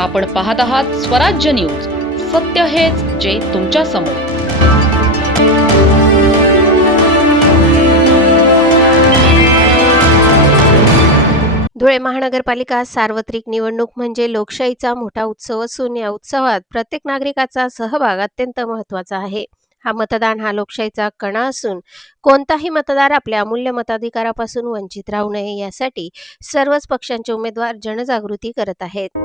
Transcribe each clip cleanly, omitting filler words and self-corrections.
आपण पाहत आहात स्वराज्य न्यूज. सत्य हेच जे तुमच्या समोर. धुळे महानगरपालिका सार्वत्रिक निवडणूक म्हणजे लोकशाहीचा मोठा उत्सव असून या उत्सवात प्रत्येक नागरिकाचा सहभाग अत्यंत महत्त्वाचा आहे. मतदान हा लोकशाहीचा कणा असून कोणताही मतदार आपल्या अमूल्य मताधिकारापासून वंचित राहू नये यासाठी सर्वच पक्षांचे उमेदवार जनजागृती करत आहेत.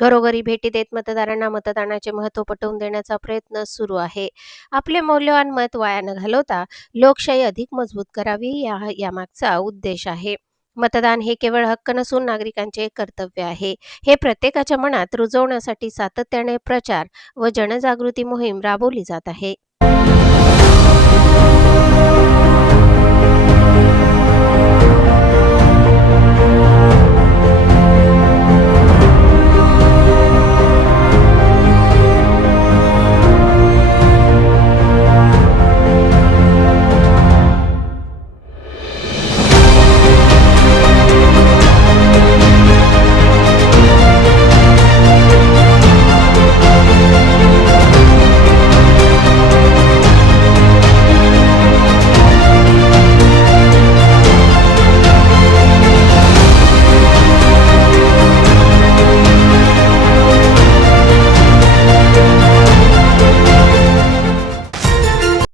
घरोघरी भेटी देत मतदारांना मतदानाचे महत्त्व पटवून देण्याचा प्रयत्न सुरू आहे. आपले मौल्यवान मत वाया न घालवता लोकशाही अधिक मजबूत करावी यामागचा उद्देश आहे. मतदान हे केवळ हक्क नसून नागरिकांचे कर्तव्य आहे. हे प्रत्येकाच्या मनात रुजवण्यासाठी सातत्याने प्रचार व जनजागृती मोहीम राबवली जात आहे.